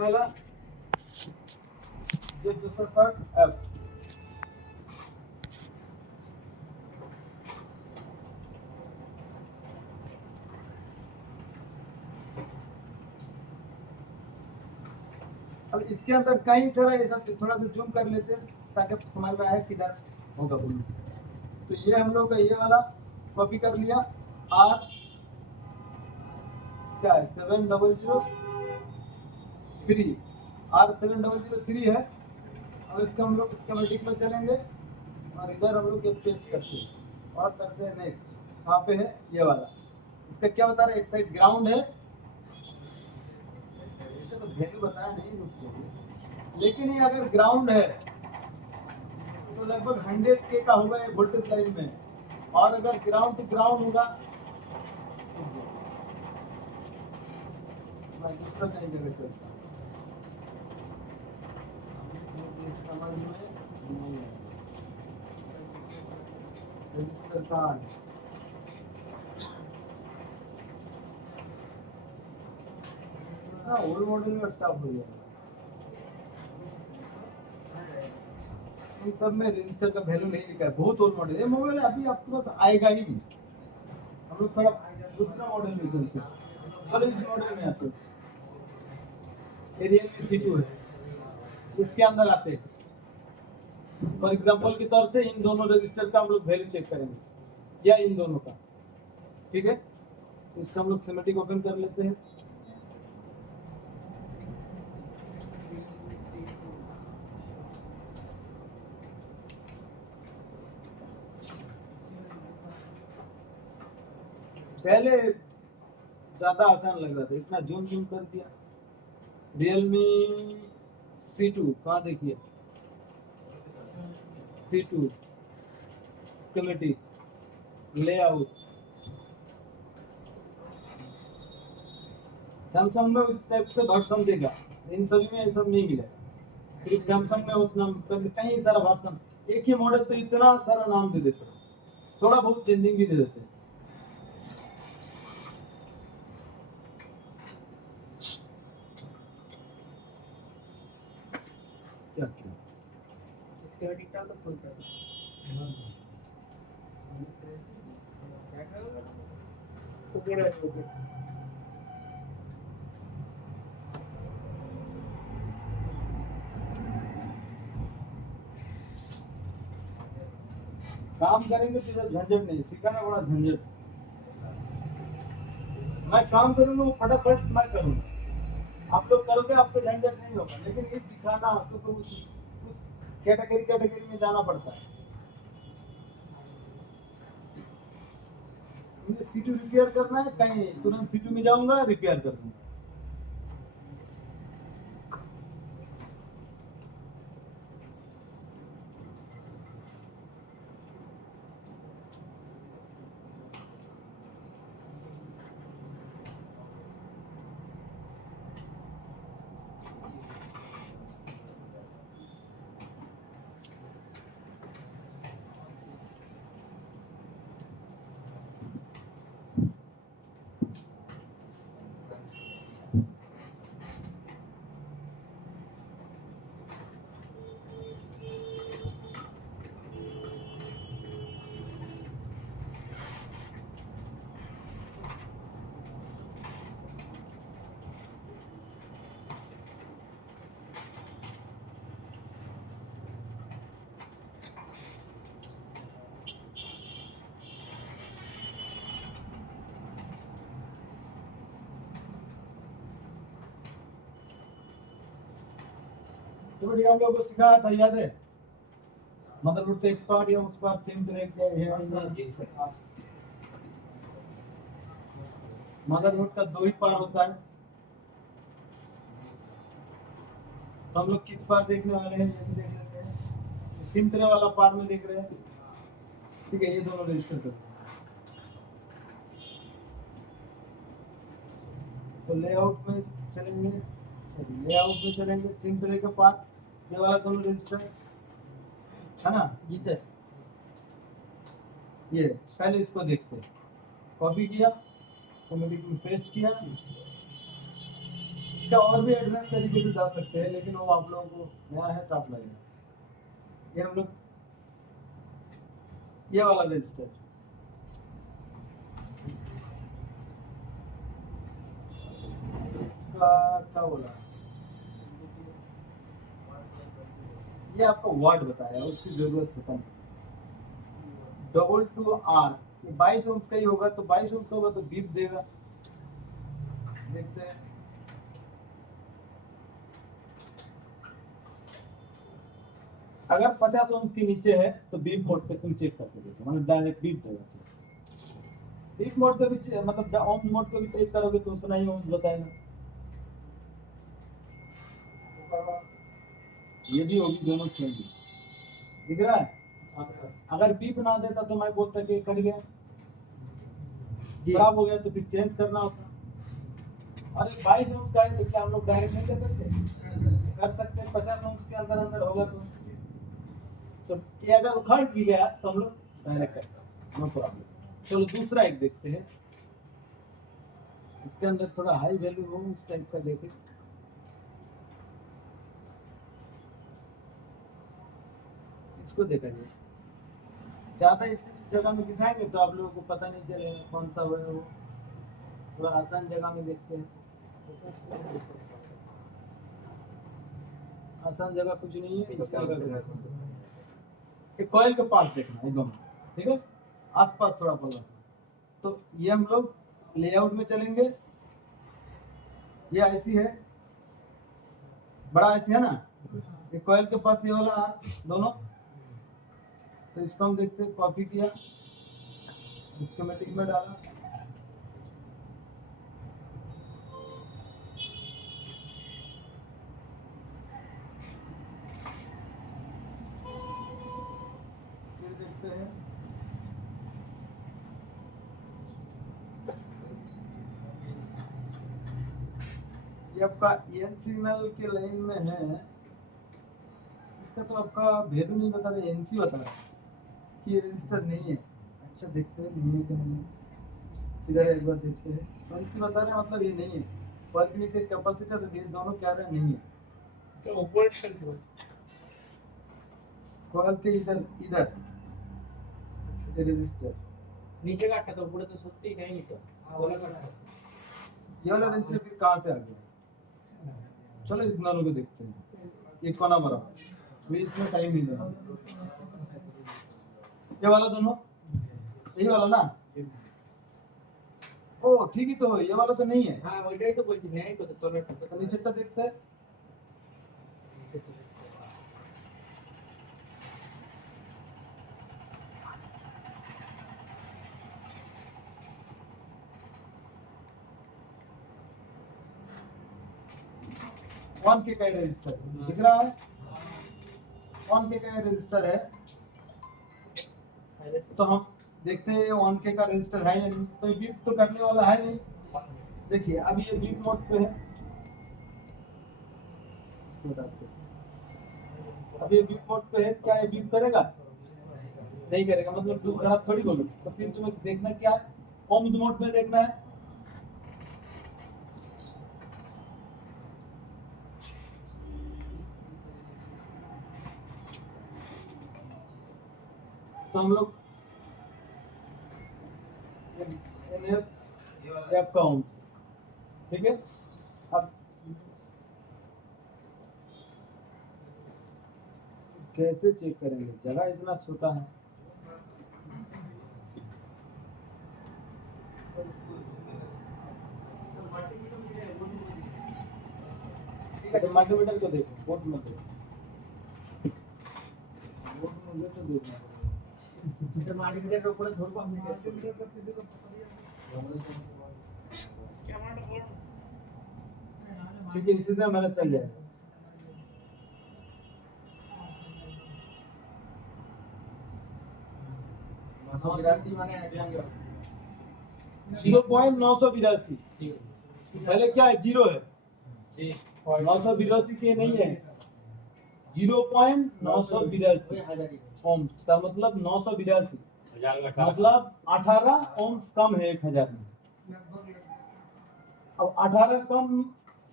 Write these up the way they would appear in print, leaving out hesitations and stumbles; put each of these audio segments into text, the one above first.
वाला Z260F। अब इसके अंदर कई सारा ये सब थोड़ा सा जूम कर लेते हैं ताकि समझ में आए किधर होगा बोलो। तो ये हम लोग का ये वाला कॉपी कर लिया। आर क्या है 7003, R7003 है। अब इसका हम लोग स्कीमेटिक में चलेंगे और इधर हम लोग ये पेस्ट करते हैं और करते हैं नेक्स्ट। कहाँ पे है ये वाला, इसका क्या बता रहा है, एक साइड ग्राउंड है, इसका तो वैल्यू बताया नहीं रुक चाहिए, लेकिन ये अगर ग्राउंड है तो लगभग 100 के का होगा ये वोल्टेज लाइन में, और अगर ग्राउंड टू ग्राउंड होगा मैं दूसरा कहीं जगह चलता हूँ, समझ में नहीं है। रजिस्टर कार्ड ओल्ड मॉडल में स्टॉप हो गया। इन सब में रजिस्टर का वैल्यू नहीं लिखा है, बहुत ओल्ड मॉडल है मोबाइल, अभी आपके पास आएगा ही नहीं। हम लोग थोड़ा दूसरा मॉडल में चलते हैं, चलो इस मॉडल में आते हैं। रियलमी C2 है, इसके अंदर आते हैं। फॉर एग्जांपल के तौर से इन दोनों रजिस्टर का हम लोग वैल्यू चेक करेंगे, या इन दोनों का, ठीक है। तो इसका हम लोग स्कीमेटिक ओपन कर लेते हैं। पहले ज्यादा आसान लग रहा था, इतना जूम जूम कर दिया। रियलमी C2 कहाँ देखिए, C2 स्कीमेटिक लेआउट। सैमसंग में उस टाइप से वर्जन देगा, इन सभी में ये सब नहीं मिला। सिर्फ सैमसंग में उतना कहीं सारा वर्जन, एक ही मॉडल तो इतना सारा नाम दे देते हैं, थोड़ा बहुत चेंजिंग भी दे देते हैं। क्या क्या इसके एडिटर तो फुल कर तो केड़ा है ओके। काम करेंगे तो इधर झंझट नहीं, सिखाना बड़ा झंझट। मैं काम करूंगा वो फटाफट मैं करूंगा, आप लोग करोगे आपको झंझट नहीं होगा, लेकिन ये दिखाना आपको तो उस कैटेगरी में जाना पड़ता है। मुझे C2 रिपेयर करना है, कहीं नहीं, तुरंत C2 में जाऊंगा रिपेयर कर दूंगा। सिमटी हम लोगों को सिखाया था, याद है? मदरबोर्ड पे इस पार या उस पार सेम ब्रेक है। मदरबोर्ड का दो ही पार होता है, तो हम लोग किस पार देखने वाले हैं, ये भी देख लेते हैं। सिम ट्रे वाला पार में देख रहे हैं, ठीक है। ये दोनों रजिस्टर कर, तो लेआउट में चलेंगे, सॉरी लेआउट में चलेंगे, सिम ट्रे के पार ये वाला दोनों रजिस्टर है ना जी सर। ये पहले इसको देखते हैं, कॉपी किया, कॉमेडिक में पेस्ट किया, इसका और भी एडवांस तरीके से जा सकते हैं, लेकिन वो आप लोगों को नया है टफ लगेगा। ये हम लोग ये वाला रजिस्टर, इसका क्या बोला, ये आपको वाट बताया, उसकी जरूरत होता नहीं। R, ये 22 ओम्स का ही होगा, तो 22 ओम्स का होगा तो बीप देगा। देखते हैं, अगर 50 ओम्स के नीचे है तो बीप मोड पे तुम चेक करके देखो, मतलब डायरेक्ट बीप देगा। बीप मोड पे भी मतलब ओम मोड पे भी चेक करोगे तो उतना ही ओम्स बताएगा। ये भी होगी, दोनों सेम दिख रहा है। अगर बीप ना देता तो मैं बोलता कि कट गया, खराब हो गया, तो फिर चेंज करना होता। और 22 ओम्स का है तो क्या हम लोग डायरेक्ट नहीं कर सकते? कर सकते हैं, 50 ओम्स के अंदर अंदर होगा तो ये अगर उखड़ भी गया तो हम लोग डायरेक्ट कर सकते, नो प्रॉब्लम। चलो दूसरा एक देखते हैं, इसके अंदर थोड़ा हाई वैल्यू हो उस टाइप का देखें। इसको देखा जाए, ज्यादा इस जगह में दिखाएंगे तो आप लोगों को पता नहीं चलेगा कौन सा है वो। थोड़ा आसान जगह में देखते हैं। आसान जगह कुछ नहीं है, इस जगह एक कॉइल के पास देखना एकदम, ठीक है, आसपास थोड़ा पड़ा। तो ये हम लोग लेआउट में चलेंगे, ये आईसी है, बड़ा आईसी है ना, ये कॉइल के पास ये वाला आर दोनों, तो इसको हम देखते हैं, कॉपी किया, स्कीमेटिक में डाला, फिर देखते हैं ये आपका एन सिग्नल के लाइन में है, इसका तो आपका वैल्यू नहीं बता रहा, एनसी बता रहा है कि ये रजिस्टर नहीं है। अच्छा देखते हैं नहीं है कि नहीं है, इधर एक बार देखते हैं। एनसी बता रहे हैं मतलब ये नहीं है, कॉइल के नीचे कैपेसिटर, ये दोनों क्या रहे नहीं है। तो ऊपर चल कॉइल के इधर इधर ये रजिस्टर, नीचे काटा तो ऊपर तो सत्ती नहीं तो बोला काटा। ये वाला रजिस्टर फिर कहाँ से आ गया? चलो इस दोनों को देखते हैं, ये कोना बराबर, अभी इसमें टाइम नहीं देना। ये वाला दोनों, यही वाला ना, ओ ठीक ही तो है, ये वाला तो नहीं है। हां ওইটাই তো বলছি নাই কত তোলা तो नीचेটা देखते हैं, वन के का रजिस्टर दिख रहा है, वन के का रजिस्टर है, तो हम देखते हैं वन के का रजिस्टर है या नहीं। तो ये बीप तो करने वाला है नहीं। देखिए अब ये बीप मोड पे है, इसको हटाते हैं। अब ये बीप मोड पे है, क्या ये बीप करेगा? नहीं करेगा, मतलब तुम खराब थोड़ी बोलो। तो फिर तुम्हें देखना क्या है, ओम्स मोड में देखना है। तो हम लोग एफ का ओम्स, ठीक है। अब कैसे चेक करेंगे, जगह इतना छोटा है। मल्टीमीटर को देखो, बोर्ड में देखो, बोर्ड में तो देखना এটা মাল্টিমিটারের উপরে ধরবো আমি ठीक है, इसी से हमारा चल जाएगा। মানে 0.982 पहले क्या है, जीरो है, 982 के नहीं है, 0.982 ओम्स का मतलब 982, मतलब 18 ओम्स कम है 1000 में। अब 18 कम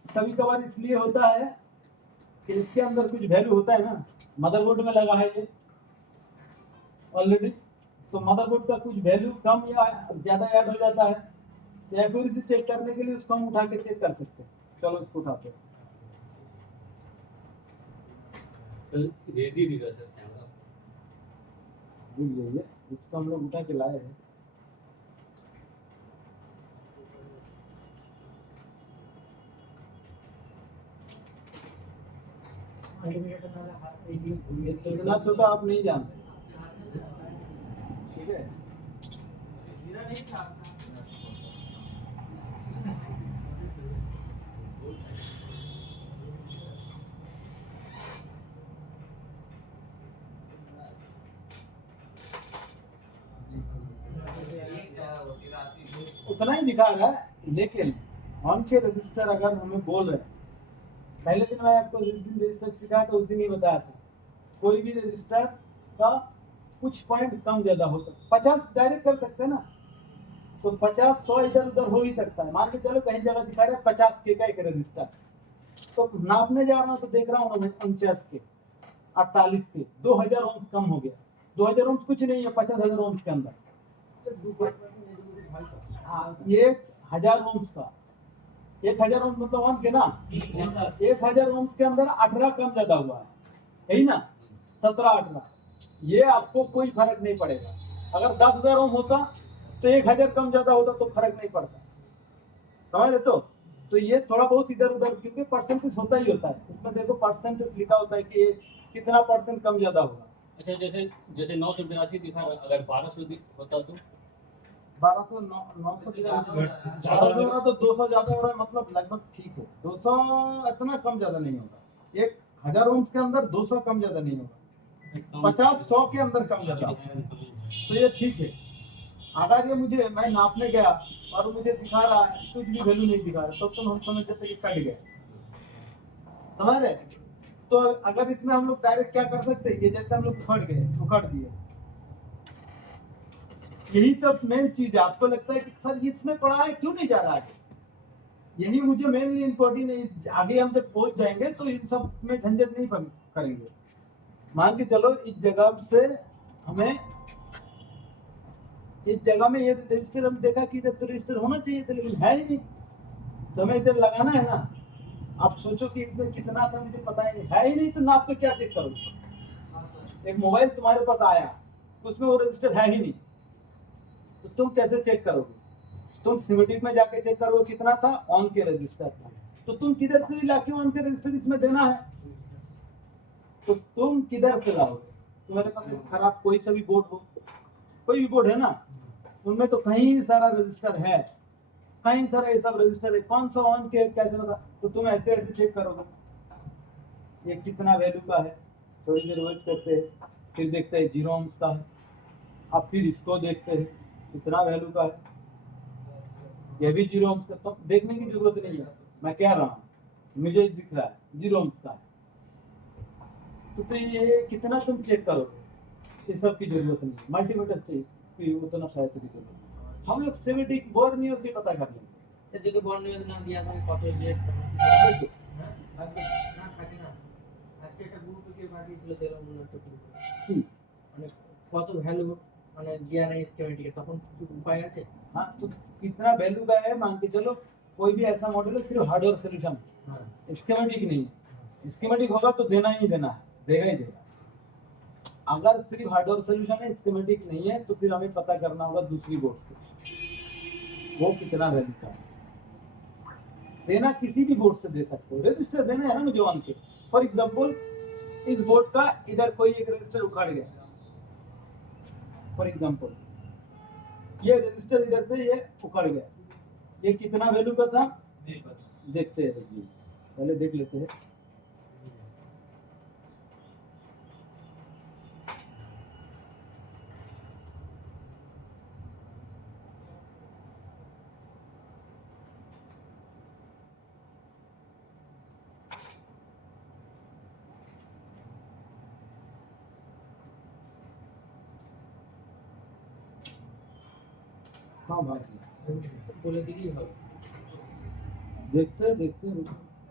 कभी कभार इसलिए होता है कि इसके अंदर कुछ वैल्यू होता है ना, मदरबोर्ड में लगा है ये ऑलरेडी, तो मदरबोर्ड का कुछ वैल्यू कम या ज्यादा ऐड हो जाता है, तो एक्यूरेसी चेक करने के लिए उसको हम उठा के चेक कर सकते हैं। चलो इसको उठाते हैं। रेजी दिखा सर कैमरा। रुक जाइए, इसको हम लोग उठा के लाए हैं। इतना छोटा आप नहीं जानते, ठीक है। उतना ही दिखा रहा है, लेकिन ऑन के रजिस्टर अगर हमें बोल रहे हैं, पहले दिन मैं आपको जिस दिन रजिस्टर सिखाया था उस दिन ही बताया था, कोई भी रजिस्टर का कुछ पॉइंट कम ज्यादा हो सकता, 50 डायरेक्ट कर सकते हैं ना, तो 50 100 इधर उधर हो ही सकता है। मान के चलो कहीं जगह दिखा रहा है 50 के का एक रजिस्टर, तो नापने जा रहा हूँ तो देख रहा हूँ 49 के, 48 के, 2000 ओम्स कम हो गया। 2000 ओम्स कुछ नहीं है 50,000 ओम्स के अंदर। हाँ, ये 1000 ओम्स का, 1000 ओम्स मतलब ऑन के ना, 1000 ओम्स के अंदर 18 कम ज्यादा हुआ है, यही ना, 17 18, ये आपको कोई फर्क नहीं पड़ेगा। अगर 10,000 ओम होता तो 1000 कम ज्यादा होता तो फर्क नहीं पड़ता, समझ रहे? तो ये थोड़ा बहुत इधर उधर, क्योंकि परसेंटेज होता ही होता है, इसमें देखो परसेंटेज लिखा होता है कि ये कितना परसेंट कम ज्यादा होगा। अच्छा, जैसे जैसे 982 दिखा रहा, अगर 1200 होता तो 1200 900 1200 हो रहा तो 200 ज्यादा हो रहा है, मतलब लगभग ठीक है। 200 इतना कम ज्यादा नहीं होगा, 1000 ओम्स के अंदर 200 कम ज्यादा नहीं होगा, 50 100 के अंदर कम ज्यादा होगा, तो ये ठीक है। अगर ये मुझे, मैं नापने गया और मुझे दिखा रहा है कुछ भी वैल्यू नहीं दिखा रहा, तब तो हम समझ जाते कि कट गया, समझ रहे? तो अगर इसमें हम लोग डायरेक्ट क्या कर सकते हैं, ये जैसे हम लोग उखड़ दिए, यही सब मेन चीज है। आपको लगता है कि सर इसमें पड़ा है क्यों नहीं जा रहा है, यही मुझे मेनली इम्पोर्टेंट है। आगे हम जब पहुंच जाएंगे तो इन सब में झंझट नहीं करेंगे। मान के चलो इस जगह से हमें, इस जगह में ये रजिस्टर हम देखा कि इधर तो रजिस्टर होना चाहिए था, लेकिन है ही नहीं, तो हमें इधर लगाना है ना। आप सोचो कि इसमें कितना था, मुझे पता ही नहीं, है ही नहीं, तो नाप के क्या चेक करोगे? एक मोबाइल तुम्हारे पास आया, उसमें वो रजिस्टर है ही नहीं, तो तुम कैसे चेक करोगे? तुम सिमेटिक में जाके चेक करोगे कितना था, ऑन के रजिस्टर था, तो तुम किधर से भी लाके ऑन के रजिस्टर इसमें देना है, तो तुम किधर से लाओगे? तुम्हारे पास खराब कोई सा भी बोर्ड हो, कोई भी बोर्ड है ना, उनमें तो कहीं सारा रजिस्टर है, कहीं सारा ये सब रजिस्टर है, कौन सा ऑन के कैसे बता, तो तुम ऐसे ऐसे चेक करोगे ये कितना वैल्यू का है, थोड़ी देर वेट करते हैं, फिर देखते हैं 0 ओम्स का है, अब फिर इसको देखते हैं कितना वैल्यू का है, ये भी 0 ओम्स का, तो देखने की जरूरत नहीं है, मैं कह रहा हूँ मुझे दिख रहा है 0 ओम्स का है, तो ये कितना तुम चेक करोगे? इस सब की जरूरत नहीं है, मल्टीमीटर चाहिए उतना शायद की जरूरत नहीं। हम लोग सिमेटिक बोर्नियो से पता कर लेंगे। সে যদি বর্ণনীয় নাম দিয়া তুমি কত রেট না থাকে না, আজকে একটা গ্রুপে পাঠিয়েছিল দিলাম মনে হচ্ছে কি মানে কত ভ্যালু মানে দিয়া নাই স্কিমেটিকে, তখন কিছু উপায় আছে? हाँ, तो कितना वैल्यू का है मान के चलो, कोई भी ऐसा मॉडल है सिर्फ हार्डवेयर सॉल्यूशन, स्कीमेटिक नहीं है। स्कीमेटिक होगा तो देना ही देना है, देगा ही देगा। अगर सिर्फ हार्डवेयर सॉल्यूशन है, स्कीमेटिक नहीं है, तो फिर हमें पता करना होगा दूसरी बोर्ड से वो कितना वैल्यू का है। देना किसी भी बोर्ड से दे सकते हो, रजिस्टर देना है ना मुझे ऑन के। फॉर एग्जांपल इस बोर्ड का इधर कोई एक रजिस्टर उखाड़ गया, फॉर एग्जांपल ये रजिस्टर इधर से ये उखड़ गया, ये कितना वैल्यू का था देखते हैं जी, पहले देख लेते हैं। हाँ भाई বলে দিলেই হবে। देखते हैं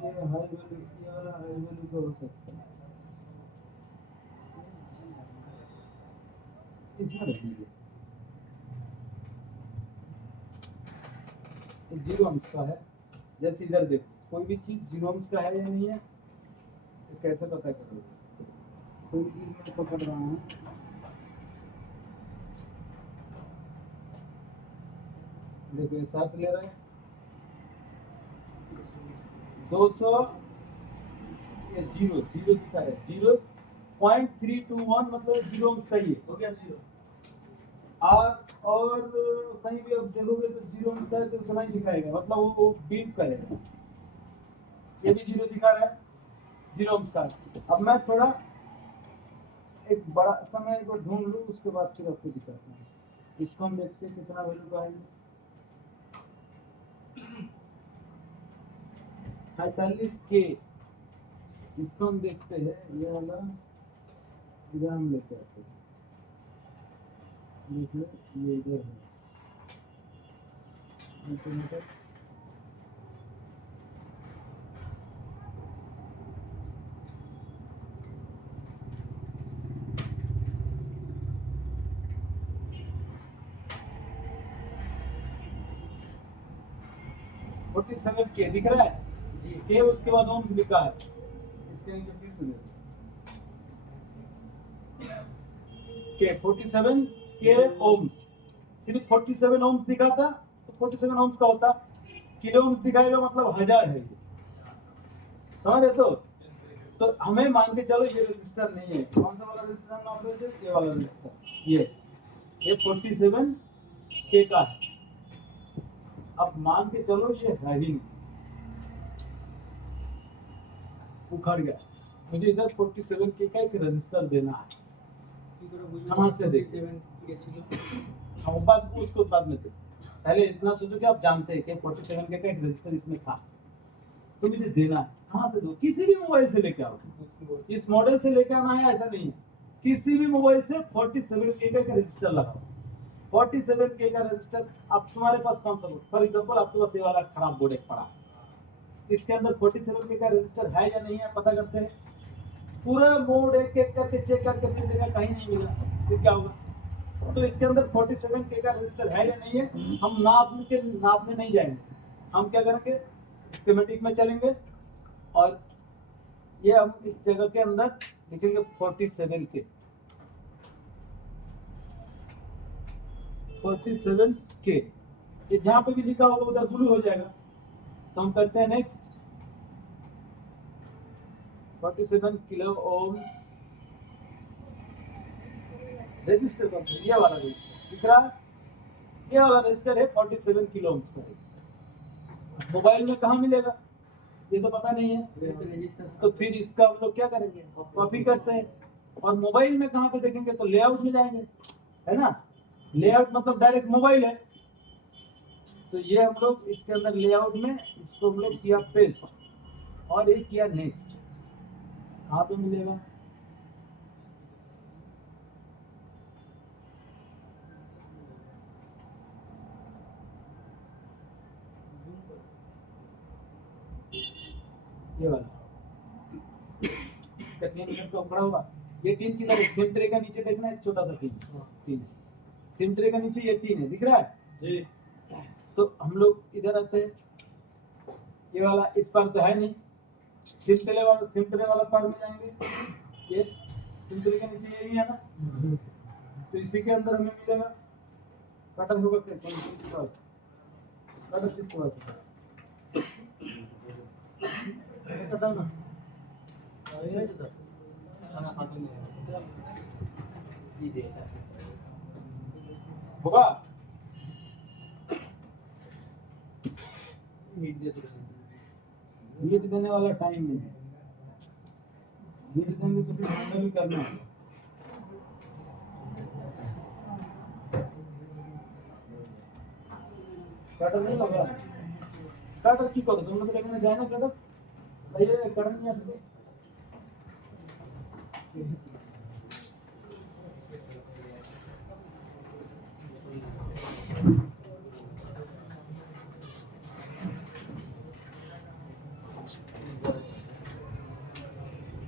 ये हाई वैल्यू, ये वाला हाई वैल्यू तो हो सकता है, इसमें रख लीजिए। ये 0 ohms का है। जैसे इधर देखो, कोई भी चीज 0 ohms का है या नहीं है, तो कैसे पता करोगे? कोई भी चीज मैं पकड़ रहा हूँ, देखो ये सांस ले रहा है 200, ये 0 दिखा रहा है, 0.321 मतलब 0 ohms का ही हो गया 0। और कहीं भी अब देखोगे तो 0 ohms का है तो उतना ही दिखाएगा, मतलब वो बीप करेगा। ये भी 0 दिखा रहा है, 0 ohms का है। अब मैं थोड़ा एक बड़ा समय को ढूंढ लूँ, उसके बाद फिर आपको दिखाता हूँ। इसको हम देखते हैं कितना वैल्यू का है। 47K, इसको हम देखते हैं, ये वाला इधर हम लेते आते हैं, देख लो ये इधर है, मल्टीमीटर 47K दिख रहा है, जी के उसके बाद ओम्स लिखा है, इसके नीचे फिर से देखो के 47K ओम्स, सिर्फ 47 ओम्स दिखाता तो 47 ओम्स का होता, किलो ओम्स दिखाएगा मतलब 1000 है ये, समझ रहे? तो हमें मान के चलो ये रजिस्टर नहीं है, कौन सा वाला रजिस्टर हम नाप रहे थे, ये वाला रजिस्टर, ये 47K का है। अब मान के चलो ये है ही नहीं, उखड़ गया, मुझे इधर 47K का एक रजिस्टर देना है, कहाँ से देखें? 47K ছিল। हम बात उसको बाद में देखो, पहले इतना सोचो कि आप जानते हैं कि 47K का एक रजिस्टर इसमें था, तो मुझे देना है, कहाँ से दो? किसी भी मोबाइल से लेके आओ, इस मॉडल से लेके आना है ऐसा नहीं है, किसी भी मोबाइल से 47K का एक रजिस्टर लगाओ। 47K का रजिस्टर, अब तुम्हारे पास कौन सा बोर्ड, फॉर एग्जांपल आपके पास ये वाला खराब बोर्ड एक पड़ा है, इसके अंदर 47K का रजिस्टर है या नहीं है पता करते हैं, पूरा बोर्ड एक एक करके चेक करके फिर देखा कहीं नहीं मिला, फिर क्या होगा? तो इसके अंदर 47K का रजिस्टर है या नहीं है, हम नापने नहीं जाएंगे, हम क्या करेंगे, स्कीमेटिक में चलेंगे और ये हम इस जगह के अंदर लिखेंगे 47K, 47K, ये जहां पे भी लिखा होगा उधर ब्लू हो जाएगा। तो हम करते हैं नेक्स्ट, 47 किलो ओम्स रजिस्टर कौन सा, ये वाला रजिस्टर दिख रहा है, ये वाला रजिस्टर है 47 किलो ओम्स का रजिस्टर। मोबाइल में कहाँ मिलेगा ये तो पता नहीं है, तो फिर इसका हम लोग क्या करेंगे, कॉपी करते हैं, और मोबाइल में कहाँ पे देखेंगे, तो लेआउट में जाएंगे, है ना, लेआउट मतलब डायरेक्ट मोबाइल है, तो ये हम लोग इसके अंदर लेआउट में इसको हम लोग किया पेस्ट और एक किया नेक्स्ट, कहाँ पे मिलेगा, ये वाला इसका टीन तो पड़ा हुआ, ये टीन किधर है, सिम ट्रे का नीचे देखना है, एक छोटा सा टीन सिम ट्रे का नीचे ये टीन है, दिख रहा है जी। तो हम लोग इधर आते हैं, ये वाला इस पर तो है नहीं, सिम ट्रे वाला पार में जाएंगे, ये सिम ट्रे के नीचे यही है ना, तो इसी के अंदर हमें मिलेगा, कटर होगा किसके पास, कटर किसके पास बताओ ना, होगा हीट देने वाला टाइम नहीं है, हीट देंगे तो फिर ठंडा भी करना है, कटर नहीं होगा, कटर की करो तुम लोग लेके जाए ना, कटर भैया कटर नहीं आते,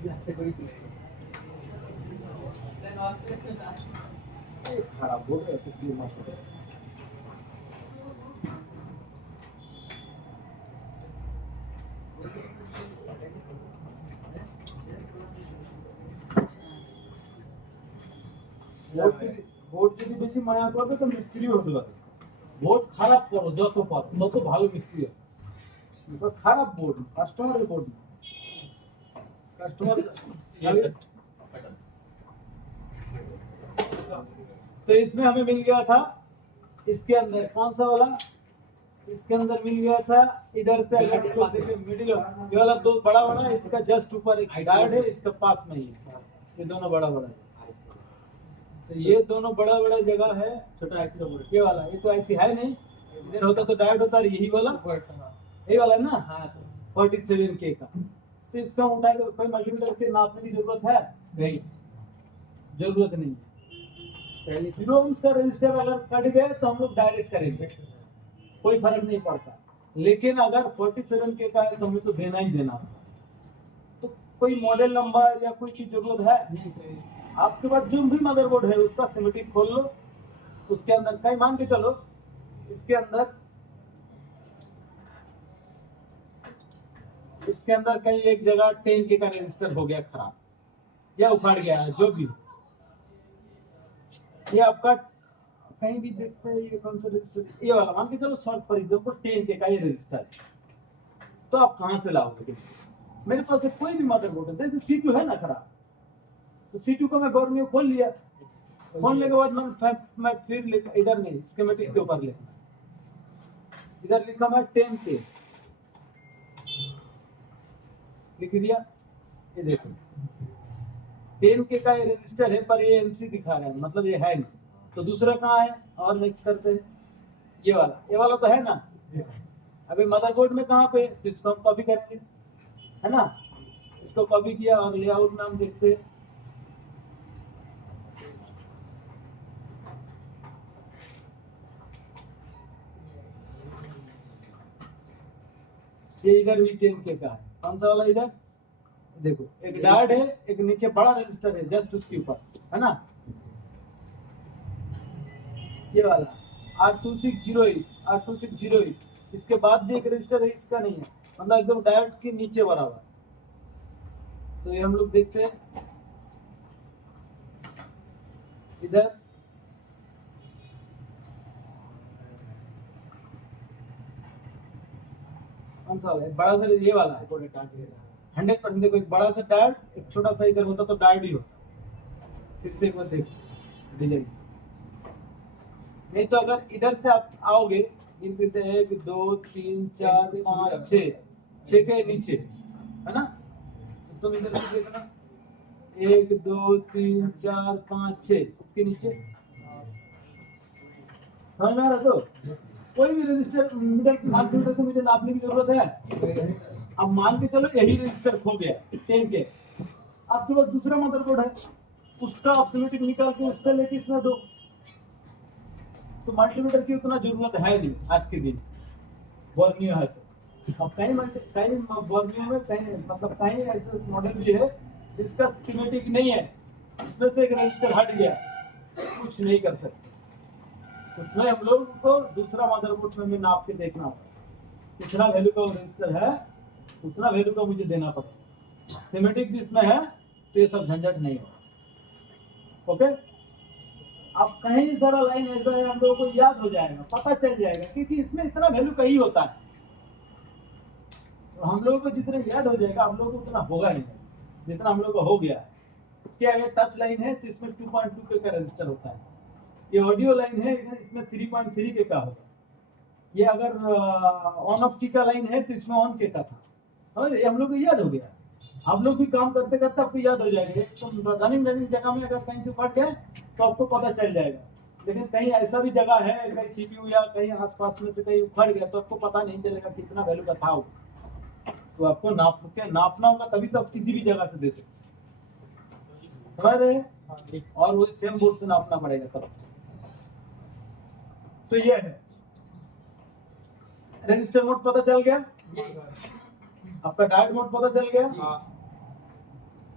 ऐसे कोई तुले खराब बोल रहे तो क्यों मत ভোট যদি বেশি মায়া করবে তো মিস্ত্রি হতে পারে ভোট খারাপ করো যত পারো তত ভালো মিস্ত্রি হবে এবার খারাপ বোর্ড কাস্টমারের বোর্ড कस्टमर तो इसमें हमें मिल गया था इसके अंदर कौन सा वाला इसके अंदर मिल गया था इधर से अगर आप लोग देखें मिडिल ये वाला दो बड़ा बड़ा इसका जस्ट ऊपर एक डायोड है इसका पास में ही ये दोनों बड़ा बड़ा है तो ये दोनों बड़ा बड़ा जगह है छोटा ऐसे बोल ये वाला ये तो ऐसी है नहीं इधर होता तो डायोड होता यही वाला यही वाला है ना हाँ 47K का तो इसका उठा के कोई मल्टीमीटर के नापने की जरूरत है नहीं जरूरत नहीं है पहले 0 ohms का रजिस्टर अगर कट गए तो हम लोग डायरेक्ट करेंगे कोई फर्क नहीं पड़ता लेकिन अगर 47K का है तो हमें तो देना ही देना तो कोई मॉडल नंबर या कोई की जरूरत है नहीं सही आपके पास जो भी मदरबोर्ड है उसका सिमेटिक खोल लो उसके अंदर कहीं मान के चलो इसके अंदर कहीं एक जगह 10K का रजिस्टर हो गया खराब या उखाड़ गया है जो भी हो ये आपका कहीं भी देखते हैं ये कौन सा रजिस्टर ये वाला मान के चलो शॉर्ट फॉर एग्जांपल 10K का ये रजिस्टर है तो आप कहां से लाओगे मेरे पास कोई भी मदरबोर्ड है जैसे C2 है ना खराब तो C2 को मैं बोर्नियो खोल लिया खोलने के बाद मैं फिर इधर नहीं स्कीमेटिक के ऊपर लिखना इधर लिखा मैं 10K लिख दिया ये देखो 10K का ये रजिस्टर है पर ये NC दिखा रहा है मतलब ये है नहीं तो दूसरा कहाँ है और नेक्स्ट करते हैं ये वाला तो है ना अभी मदरबोर्ड में कहाँ पे तो इसको हम कॉपी करेंगे है ना इसको कॉपी किया और लेआउट में हम देखते हैं ये इधर भी 10K का है कौन सा वाला इधर देखो एक डायोड है एक नीचे बड़ा रजिस्टर है जस्ट उसके ऊपर है ना ये वाला R2608 इसके बाद भी एक रजिस्टर है इसका नहीं है मतलब एकदम डायोड के नीचे बराबर तो ये हम लोग देखते हैं इधर कौन सा वाला है बड़ा सा ये वाला है 100% देखो एक बड़ा सा डायोड एक छोटा सा इधर होता तो डायोड ही होता फिर से एक बार देखो डिजाइन नहीं तो अगर इधर से आप आओगे गिनते 1 2 3 4 5 6 के नीचे है ना तो तुम इधर से देखना 1 2 3 4 5 6 इसके नीचे समझ में आ रहा तो कोई भी रजिस्टर मल्टीमीटर से मुझे नापने की जरूरत है अब मान के चलो यही रजिस्टर खो गया 10K आपके पास दूसरा मदरबोर्ड है उसका आप सिमेटिक निकाल के उससे लेके इसमें दो तो मल्टीमीटर की उतना जरूरत है नहीं आज के दिन बोर्नियो है तो अब कहीं बोर्नियो में कहीं मतलब कहीं ऐसे मॉडल भी है जिसका स्कीमेटिक नहीं है उसमें से एक रजिस्टर हट गया कुछ नहीं कर सकते उसमें हम लोग को दूसरा मदरबोर्ड में नाप के देखना होगा कितना वैल्यू का रजिस्टर है उतना वैल्यू का मुझे देना पड़ेगा सिमेटिक जिसमें है तो ये सब झंझट नहीं होगा ओके अब कहीं सारा लाइन ऐसा है हम लोगों को याद हो जाएगा पता चल जाएगा क्योंकि इसमें इतना वैल्यू कहीं होता है तो हम लोगों को जितना याद हो जाएगा हम लोगों को उतना होगा नहीं जितना हम लोग को हो गया है क्या ये टच लाइन है तो इसमें 2.2K का रजिस्टर होता है ये ऑडियो लाइन है इसमें 3.3K का होगा ये अगर ऑन ऑफ की का लाइन है तो इसमें ऑन के का था और ये हम लोग को याद हो गया आप लोग भी काम करते करते आपको याद हो जाएगा तो रनिंग जगह में अगर कहीं से फट जाए तो आपको पता चल जाएगा लेकिन कहीं ऐसा भी जगह है कहीं CPU या कहीं आसपास में से कहीं उखड़ गया तो आपको पता नहीं चलेगा कितना वैल्यू का था तो आपको नापना होगा तभी तो आप किसी भी जगह से दे सकते समझ रहे हैं और वही सेम बोर्ड से नापना पड़ेगा तब तो ये है रजिस्टर मोड पता चल गया आपका डायोड मोड पता चल गया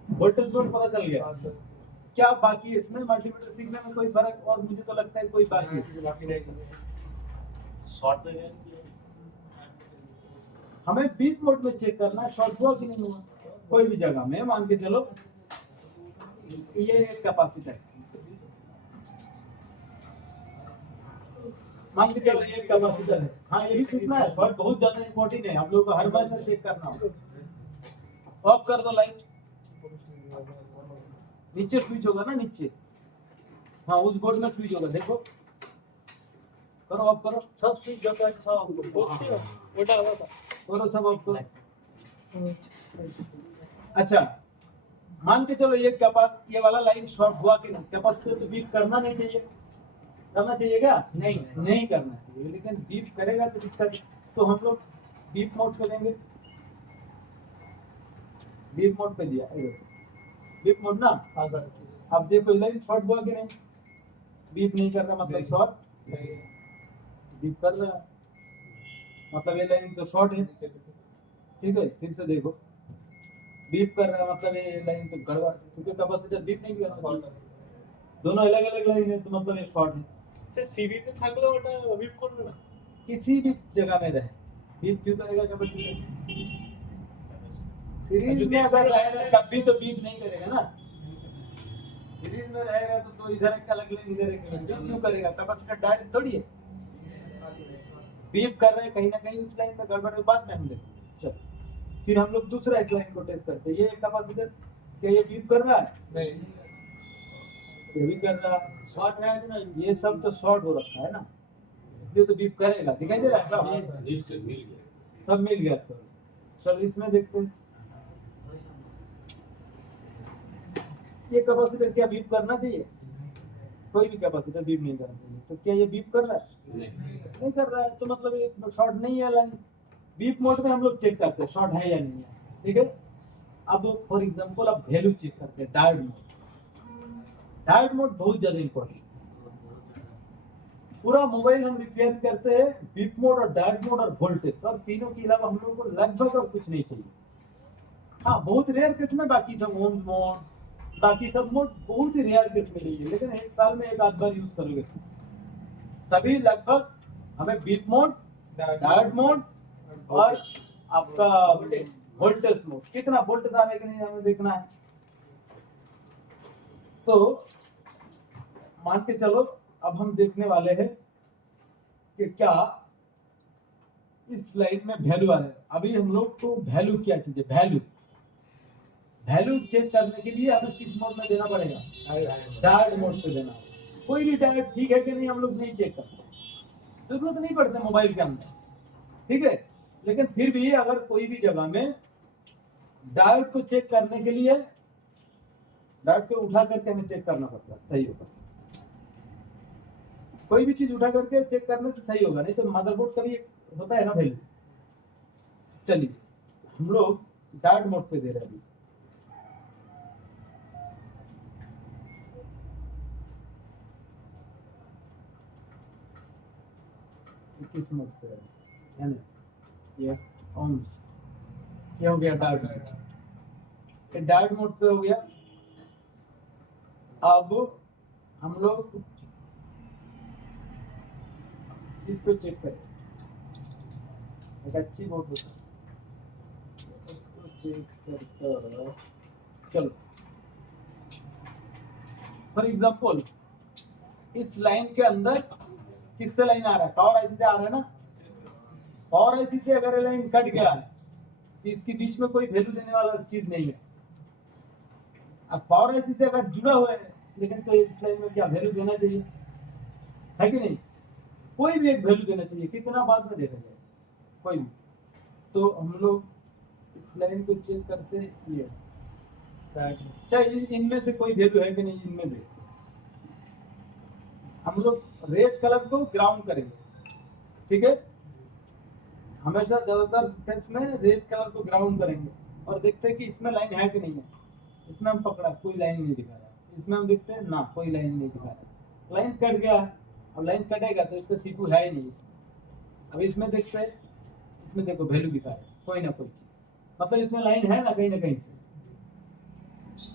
वोल्टेज लोड पता चल गया। क्या बाकी है इसमें मल्टीमीटर सीखने में कोई फर्क? और मुझे तो लगता है कोई बाकी है। शॉर्ट में हमें बीप मोड में चेक करना है शॉर्ट हुआ कि नहीं हुआ। कोई भी जगह में मान के चलो ये एक कैपेसिटर, मान के चलो ये कैपेसिटर है। हाँ ये भी सीखना है, शॉर्ट बहुत ज्यादा इंपॉर्टेंट है, आप लोगों को हर बार से चेक करना होगा। ऑफ कर दो लाइट, नीचे स्विच होगा ना नीचे, हाँ उस बोर्ड में स्विच होगा, देखो करो ऑफ करो सब स्विच जो का सब बेटा हुआ था करो सब ऑफ करो। अच्छा मान के चलो ये ये वाला लाइन शॉर्ट हुआ कि नहीं, कैपेसिटर तो बीप करना नहीं चाहिए, करना चाहिए क्या? नहीं नहीं करना चाहिए, लेकिन बीप करेगा तो दिक्कत। तो हम लोग बीप मोड पे देंगे, बीप मोड पे दिया, बीप मोड ना। हां सर अब देखो लाइन शॉर्ट हुआ कि नहीं, बीप नहीं कर रहा मतलब शॉर्ट, बीप कर रहा है मतलब ये लाइन तो शॉर्ट है, ठीक है। फिर से देखो बीप कर रहा है मतलब ये लाइन तो गड़बड़, क्योंकि कैपेसिटर बीप नहीं कर रहा, दोनों अलग अलग लाइन है तो मतलब ये शॉर्ट है। सर सीबी पे থাকলে ওটা বিপ করবে না किसी भी जगह में रहे बीप क्यों करेगा कैपेसिटर? सीरीज में अगर रहेगा कभी तो बीप नहीं करेगा ना, सीरीज में रहेगा तो इधर एक अलग लाइन इधर एक अलग, बीप क्यों करेगा? कैपेसिटर डायरेक्ट थोड़ी है, बीप कर रहे हैं कहीं ना कहीं उस लाइन में गड़बड़ है, बाद में हम देखेंगे। चलो फिर हम लोग दूसरा एक लाइन को टेस्ट करते हैं। ये कैपेसिटर क्या ये बीप कर रहा है? नहीं ये भी कर रहा है, शॉर्ट है तो ये सब तो शॉर्ट हो रखा है ना, इसलिए तो बीप करेगा, दिखाई दे रहा है सब नील से मिल गया सब मिल गया। तो चलो इसमें देखते हैं ये कैपेसिटर क्या बीप करना चाहिए? कोई भी कैपेसिटर बीप नहीं करना चाहिए, तो क्या ये बीप कर रहा है? नहीं कर रहा है, तो मतलब ये शॉर्ट नहीं है लाइन। बीप मोड में हम लोग चेक करते हैं शॉर्ट है या नहीं है, ठीक है। अब फॉर एग्जांपल अब वैल्यू चेक करते हैं, डायोड मोड। डायोड मोड बहुत ज्यादा इंपॉर्टेंट, पूरा मोबाइल हम रिपेयर करते हैं बीप मोड और डायोड मोड और वोल्टेज, और तीनों के अलावा हम लोगों को लगभग और कुछ नहीं चाहिए। हाँ बहुत रेयर केस में बाकी सब ओम्स मोड बाकी सब मोड बहुत ही रेयर केस में चाहिए, लेकिन एक साल में एक आध बार यूज करोगे। सभी लगभग हमें बीप मोड, डायोड मोड और आपका वोल्टेज मोड, कितना वोल्टेज आ रहा है कि नहीं हमें देखना है। तो मान के चलो अब हम देखने वाले हैं कि क्या इस लाइन में वैल्यू आ रहा है। अभी हम लोग को वैल्यू क्या चाहिए, वैल्यू वैल्यू चेक करने के लिए हमें किस मोड में देना पड़ेगा? डायोड मोड पे देना। कोई भी डायोड ठीक है कि नहीं हम लोग नहीं चेक करते, जरूरत नहीं पड़ता मोबाइल के अंदर, ठीक है। लेकिन फिर भी अगर कोई भी जगह में डायोड को चेक करने के लिए डायोड को उठा करके हमें चेक करना पड़ता है, सही होगा। कोई भी चीज उठा करके चेक करने से सही होगा, नहीं तो मदरबोर्ड का भी एक होता है ना वैल्यू। चलिए हम लोग डायोड मोड पे दे रहे हैं अभी, किस मोड पे है ना, ये ओम्स, ये हो गया डायोड मोड, ये डायोड मोड पे हो गया। अब हम लोग इसको चेक करें, एक अच्छी बोर्ड होता है इसको चेक करता। चलो फॉर एग्जांपल इस लाइन के अंदर किससे लाइन आ रहा है? पावर आईसी से आ रहा है ना। पावर आईसी से अगर लाइन कट गया है तो इसके बीच में कोई वैल्यू देने वाला चीज नहीं है। अब पावर आईसी से अगर जुड़ा हुआ है लेकिन तो इस लाइन में क्या वैल्यू देना चाहिए, है कि नहीं? कोई भी एक वैल्यू देना चाहिए, कितना बाद में देखा जाए कोई भी। तो हम लोग इस लाइन को चेक करते ये चाहे इनमें से कोई वैल्यू है कि नहीं, इनमें भी हम लोग रेड कलर को ग्राउंड करेंगे, ठीक है। हमेशा ज्यादातर केस में रेड कलर को ग्राउंड करेंगे और देखते हैं कि इसमें लाइन है कि नहीं है। इसमें हम पकड़ा कोई लाइन नहीं दिखा रहा, इसमें हम देखते हैं ना कोई लाइन नहीं दिखा रहा, लाइन कट गया। अब लाइन कटेगा तो इसका सीपीयू है ही नहीं इसमें। अब इसमें देखते हैं, इसमें देखो वैल्यू दिखा रहा है कोई ना कोई चीज, मतलब इसमें लाइन है ना कहीं से।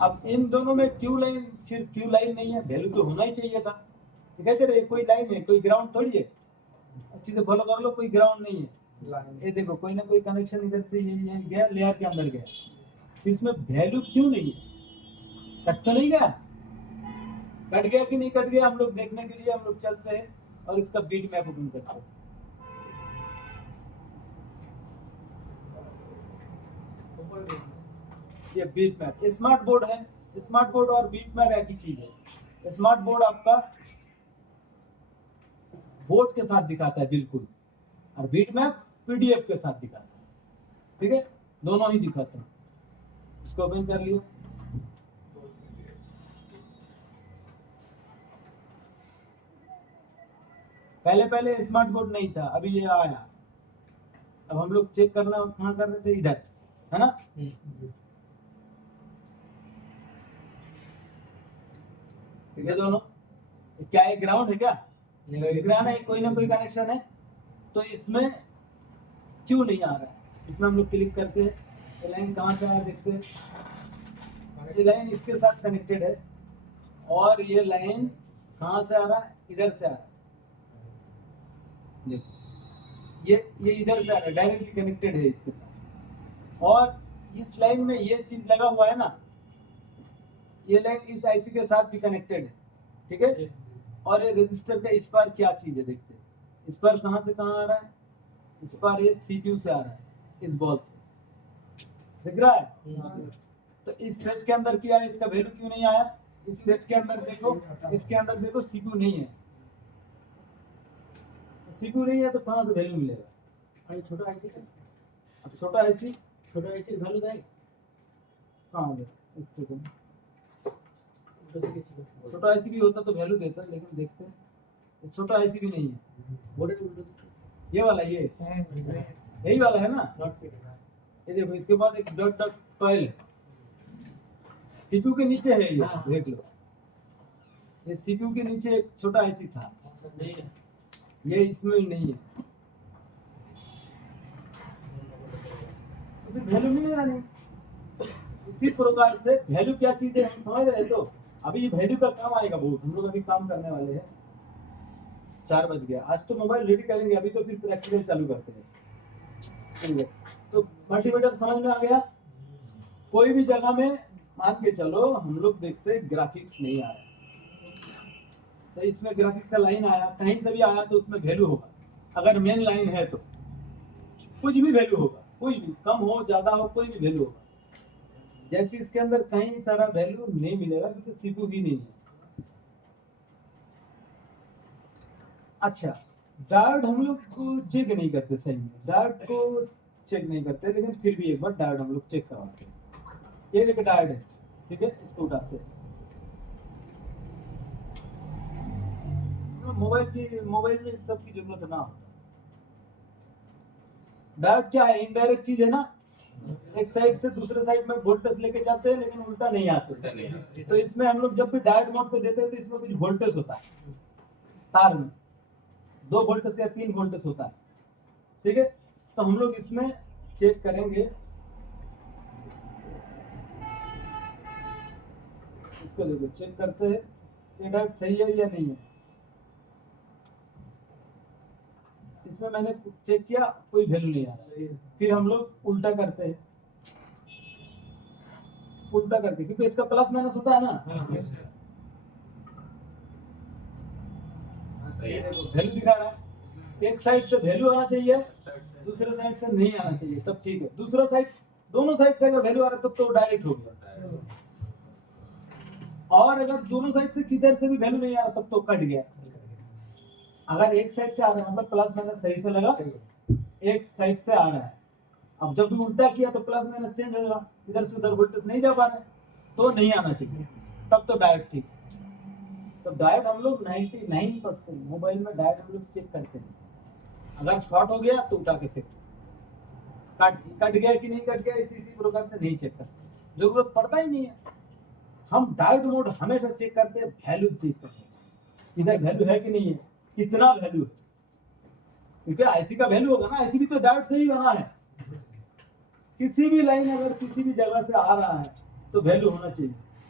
अब इन दोनों में क्यू लाइन, फिर क्यू लाइन नहीं है, वैल्यू तो होना ही चाहिए था। तो कहते रहे कोई लाइन है, कोई ग्राउंड थोड़ी है, अच्छी से फॉलो कर लो, कोई ग्राउंड नहीं है। ये देखो कोई ना कोई कनेक्शन इधर से ये गया, लेयर के अंदर गया, तो इसमें वैल्यू क्यों नहीं है? कट तो नहीं गया? कट गया कि नहीं कट गया, हम लोग देखने के लिए हम लोग चलते हैं और इसका बीट मैप ओपन करते हैं। ऊपर देखना। ये बीट मैप स्मार्ट बोर्ड है। स्मार्ट बोर्ड और बीट मैप एक ही चीज है। स्मार्ट बोर्ड आपका बोर्ड के साथ दिखाता है बिल्कुल, और बीट मैप पीडीएफ के साथ दिखाता है। ठीक है, दोनों ही दिखाते हैं। इसको ओपन कर लिया। पहले पहले स्मार्ट बोर्ड नहीं था, अभी ये आया। अब हम लोग चेक करना कहाँ कर रहे थे, इधर है ना। ठीक है, दोनों क्या है, ग्राउंड है क्या? दिख रहा है ना, कोई ना कोई कनेक्शन है। तो इसमें क्यों नहीं आ रहा है? इसमें हम लोग क्लिक करते हैं, ये लाइन कहाँ से आ रहा है देखते हैं। ये लाइन इसके साथ कनेक्टेड है, और ये लाइन कहाँ से आ रहा है, इधर से आ रहा है। देखो ये इधर से आ रहा है, डायरेक्टली कनेक्टेड है इसके साथ। और इस लाइन में ये चीज लगा हुआ है ना, ये लाइन इस आईसी के साथ भी कनेक्टेड है। ठीक है, और ये रजिस्टर का इस पार क्या चीज है देखते हैं। इस पार कहाँ से कहाँ आ रहा है, इस पार ये सीपीयू से आ रहा है, इस बॉल से। दिख रहा है? तो इस सेट के अंदर क्या है, इसका वैल्यू क्यों नहीं आया? इस सेट के अंदर देखो, इसके अंदर देखो सीपीयू नहीं है। सीपीयू नहीं है तो कहाँ से वैल्यू मिलेगा? अरे छोटा आईसी का, अब छोटा आईसी वैल्यू देगा कहाँ हो गया? एक सेकंड, उधर देखिए छोटा छोटा आईसी भी होता तो वैल्यू देता, लेकिन देखते हैं ये छोटा आईसी भी नहीं है। बोर्ड उल्टा ये वाला, ये यही वाला है ना। नॉट से ये देखो, इसके बाद एक डॉट डॉट कॉइल सीपीयू के नीचे है, ये हाँ। देख लो। ये सीपीयू के नीचे एक छोटा आईसी था, नहीं है। ये इसमें नहीं है, तो वैल्यू मिलेगा नहीं। इसी प्रकार से वैल्यू क्या चीज है, हम समझ रहे हैं। तो अभी वैल्यू का काम आएगा बहुत, हम लोग अभी काम करने वाले हैं। 4 बज गया, आज तो मोबाइल रेडी करेंगे, अभी तो फिर प्रैक्टिकल चालू करते हैं। ठीक है, तो मल्टीमीटर समझ में आ गया। कोई भी जगह में मान के चलो हम लोग देखते ग्राफिक्स नहीं आ रहा है, तो इसमें ग्राफिक्स का लाइन आया, कहीं से भी आया तो उसमें वैल्यू होगा। अगर मेन लाइन है तो कुछ भी वैल्यू होगा, कोई भी कम हो ज्यादा हो, कोई भी वैल्यू होगा। जैसे इसके अंदर कहीं सारा वैल्यू नहीं मिलेगा क्योंकि सीपीयू ही नहीं है। अच्छा, डायोड हम लोग को चेक नहीं करते सही में, डायोड को चेक नहीं करते, लेकिन फिर भी एक बार डायोड हम लोग चेक करवाते हैं। ये एक डायोड है, ठीक है, इसको उठाते हैं। मोबाइल में इस सब की जरूरत ना होता। डायोड क्या है, इनडायरेक्ट चीज है ना। एक साइड से दूसरे साइड में वोल्टेज लेके जाते हैं, लेकिन उल्टा नहीं आते। तो इसमें हम लोग जब भी डायोड मोड पे देते हैं तो इसमें कुछ वोल्टेज होता है, तार में 2 वोल्टेज या 3 वोल्टेज होता है। ठीक है, तो हम लोग इसमें चेक करेंगे, इसको देखो चेक करते हैं ये डायोड सही है या नहीं है। इसमें मैंने चेक किया, कोई वैल्यू नहीं आ रहा। फिर हम लोग उल्टा करते हैं, उल्टा करके, क्योंकि इसका प्लस माइनस होता है ना। वैल्यू दिखा रहा है, एक साइड से वैल्यू आना चाहिए, दूसरे साइड से नहीं आना चाहिए, तब ठीक है। दूसरा साइड, दोनों साइड से अगर वैल्यू आ रहा है तब तो डायरेक्ट हो गया। और अगर दोनों साइड से किधर से भी वैल्यू नहीं आ रहा तब तो कट गया। अगर एक साइड से आ रहा है मतलब प्लस माइनस सही से लगा, एक साइड से आ रहा है। अब जब भी उल्टा किया तो प्लस माइनस चेंज होगा, इधर से उधर वोल्टेज नहीं जा पा रहा है तो नहीं आना चाहिए, तब तो डायोड ठीक। तो डायोड हम लोग 99% मोबाइल में डायोड हम लोग चेक करते हैं। अगर शॉर्ट हो गया तो उठा के फेंक, कट गया कि नहीं कट गया, इसी प्रकार से नहीं चेक करते, जरूरत पड़ता ही नहीं है। हम डायोड मोड हमेशा चेक करते हैं, वैल्यू चेक करते हैं, इधर वैल्यू है कि नहीं है, कितना वैल्यू है, क्योंकि आईसी का वैल्यू होगा ना। आईसी भी तो डायोड से ही बना है। किसी भी लाइन अगर किसी भी जगह से आ रहा है तो वैल्यू होना चाहिए।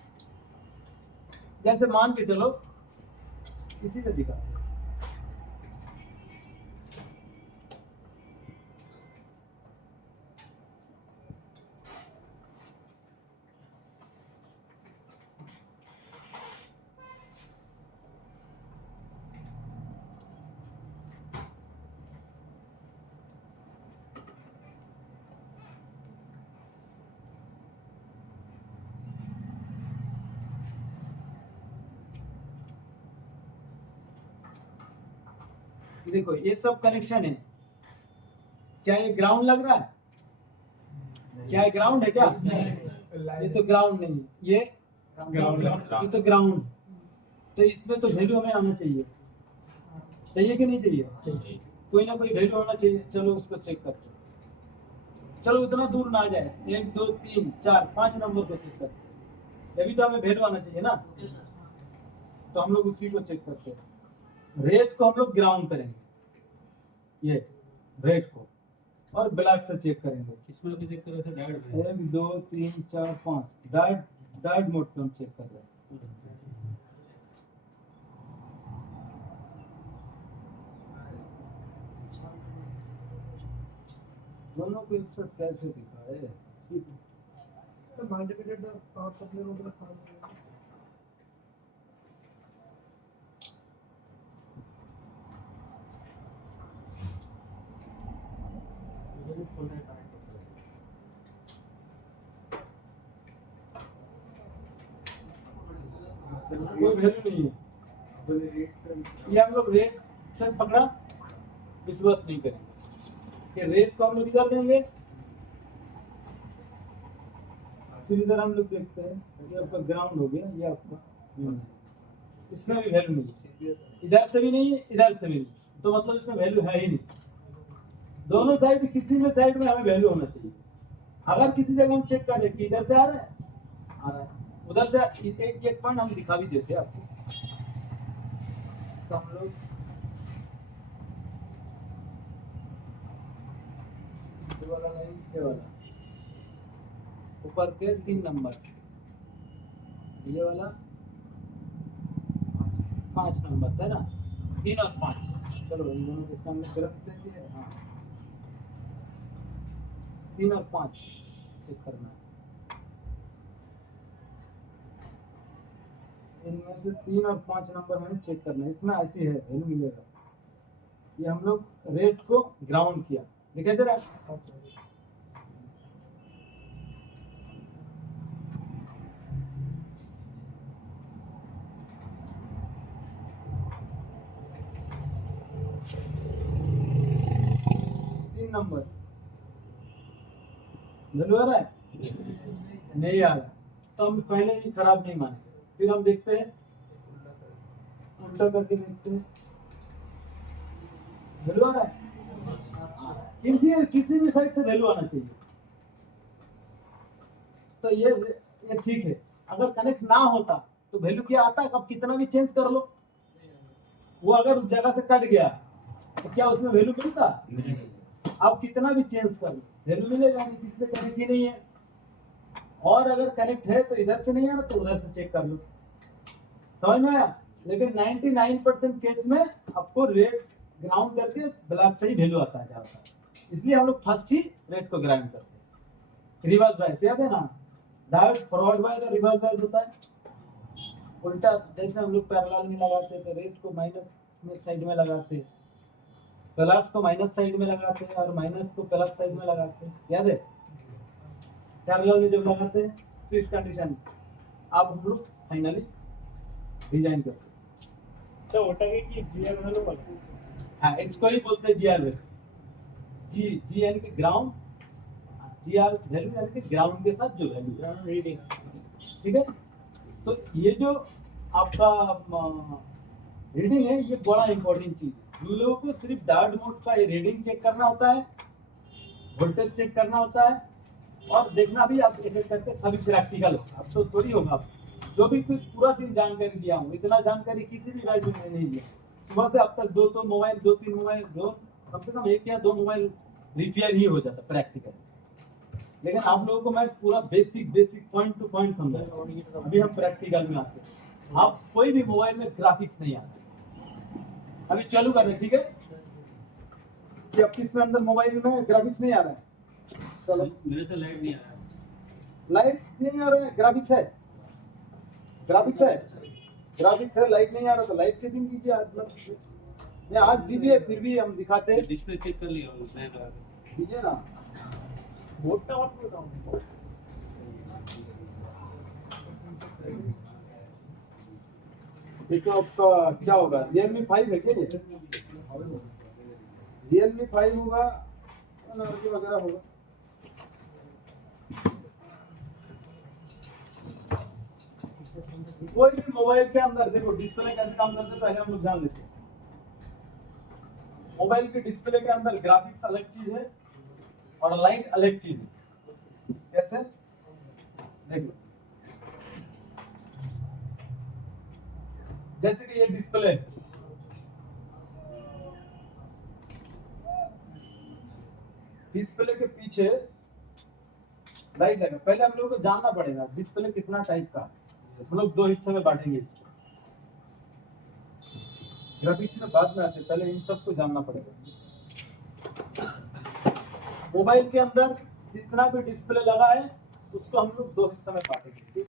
जैसे मान के चलो इसी पे दिखा, देखो ये सब कनेक्शन है। क्या ये ग्राउंड लग रहा है? क्या ये ग्राउंड है क्या? ये तो ग्राउंड नहीं है, ये तो ग्राउंड। तो इसमें तो वैल्यू हमें आना चाहिए, चाहिए कि नहीं चाहिए? कोई ना कोई वैल्यू होना चाहिए। चलो उसको चेक करते हैं। चलो उतना दूर ना जाए, 1 2 3 4 5 नंबर को चेक करते हैं। अभी तो हमें वैल्यू आना चाहिए ना, तो हम लोग उसी को चेक करते हैं। रेट को हम लोग ग्राउंड करेंगे, ये रेट को, और ब्लैक से चेक करेंगे। इसमें भी देख कर ऐसे डायरेक्ट 1 2 3 4 5 डाइड मोड पे हम चेक कर रहे हैं। दोनों को एक साथ कैसे दिखाए? तो मल्टीप्लिकेटेड पावर सप्लाई रोड का काम है। मुझे भी फोन में कनेक्ट होता है। कोई वैल्यू नहीं है। ये हम लोग रेट से पकड़ा, विश्वास नहीं करेंगे। ये रेट को हम लोग इधर देंगे, फिर इधर हम लोग देखते हैं। ये आपका ग्राउंड हो गया, ये आपका, इसमें भी वैल्यू नहीं है। इधर से भी नहीं है, इधर से भी नहीं, तो मतलब इसमें वैल्यू है ही नहीं। दोनों साइड, किसी में साइड में हमें वैल्यू होना चाहिए। अगर किसी जगह हम चेक करें कि इधर से आ रहा है, उधर से एक पॉइंट हम दिखा भी देते हैं आपको। इसका हम लोग ये वाला नहीं, ये वाला ऊपर के 3 नंबर, ये वाला 5 नंबर है ना, 3 और 5। चलो इन दोनों के सामने ग्राफ से है। हाँ 3 और 5 चेक करना है। इनमें से 3 और 5 नंबर हमें चेक करना है। इसमें ऐसी है, वैल्यू मिलेगा। ये हम लोग रेट को ग्राउंड किया, दिखाई दे रहा है? नंबर वैल्यू आ रहा है? नहीं आ रहा, तो हम पहले ही खराब नहीं मान सकते। फिर हम देखते हैं, उल्टा करके देखते हैं, वैल्यू आ रहा है? किसी भी साइड से वैल्यू आना चाहिए। तो ये ठीक है। अगर कनेक्ट ना होता तो वैल्यू क्या आता है? अब कितना भी चेंज कर लो, वो अगर उस जगह से कट गया तो क्या उसमें वैल्यू मिलता? आप कितना भी चेंज कर लो, वैल्यू मिलेगा नहीं, किसी से कनेक्ट ही नहीं है। और अगर कनेक्ट है तो इधर से नहीं आ रहा तो उधर से चेक कर लो। समझ में आया? लेकिन 99% केस में आपको रेट ग्राउंड करके ब्लैक से ही वैल्यू आता है ज्यादातर। इसलिए हम लोग फर्स्ट ही रेट को ग्राउंड करते हैं। रिवर्स बायस याद है ना, डायोड फॉरवर्ड बायस और रिवर्स बायस होता है। उल्टा जैसे हम लोग पैरेलल में लगाते हैं तो रेट को माइनस में साइड में लगाते हैं, प्लस को माइनस साइड में लगाते हैं, और माइनस को प्लस साइड में लगाते हैं। याद है? पैरेलल में जब लगाते हैं तो इस कंडीशन अब हम लोग फाइनली डिजाइन करते हैं। तो ওটা কি জিআর ভ্যালু বলে? हाँ इसको ही बोलते हैं जीआर वैल्यू। जी यानी कि ग्राउंड, जीआर वैल्यू यानी कि ग्राउंड के साथ जो वैल्यू है, रीडिंग ठीक है। तो ये जो आपका रीडिंग है, ये बड़ा इंपॉर्टेंट चीज है। हम लोगों को सिर्फ डायोड मोड का रीडिंग चेक करना होता है, वोल्टेज चेक करना होता है, और देखना भी आप एक एक करके सभी प्रैक्टिकल होगा। अब तो थोड़ी होगा, जो भी कुछ पूरा दिन जानकारी दिया हूँ, इतना जानकारी किसी भी बैच में नहीं दिया। सुबह से अब तक 2 मोबाइल, 2-3 मोबाइल, कम से कम 1 या 2 मोबाइल रिपेयर ही हो जाता प्रैक्टिकल। लेकिन आप लोगों को मैं पूरा बेसिक पॉइंट टू पॉइंट समझा, अभी हम प्रैक्टिकल में आते हैं। आप कोई भी मोबाइल में ग्राफिक्स नहीं आ रहा। अभी चालू कर रहे हैं, ठीक है? कि अब किस में अंदर मोबाइल में ग्राफिक्स नहीं आ रहा है। चलो, मेरे से लाइट नहीं आ रहा है। लाइट नहीं आ रहा है, ग्राफिक्स है, ग्राफिक्स है, ग्राफिक्स है, लाइट नहीं आ रहा तो लाइट के दिन दीजिए आज, नहीं आज दीजिए, फिर भी हम दिखाते हैं, डिस्प्ले चेक कर लिया मैं लगा के। दीजिए ना। बोर्ड ऑन कर रहा हूँ। देखो आपका क्या होगा, Realme 5 है क्या ये? Realme 5 होगा, एनर्जी वगैरह होगा। कोई भी मोबाइल के अंदर देखो डिस्प्ले कैसे काम करते हैं, पहले हम लोग जान लेते हैं। मोबाइल के डिस्प्ले के अंदर ग्राफिक्स अलग चीज है और लाइट अलग चीज है। कैसे? देख लो, जैसे कि ये डिस्प्ले, डिस्प्ले के पीछे लाइट लगा। पहले हम लोगों को जानना पड़ेगा डिस्प्ले कितना टाइप का है। हम लोग दो हिस्से में बांटेंगे इसको, ग्राफिक्स में बाद में आते, पहले इन सबको जानना पड़ेगा। मोबाइल के अंदर जितना भी डिस्प्ले लगा है उसको हम लोग दो हिस्से में बांटेंगे, ठीक?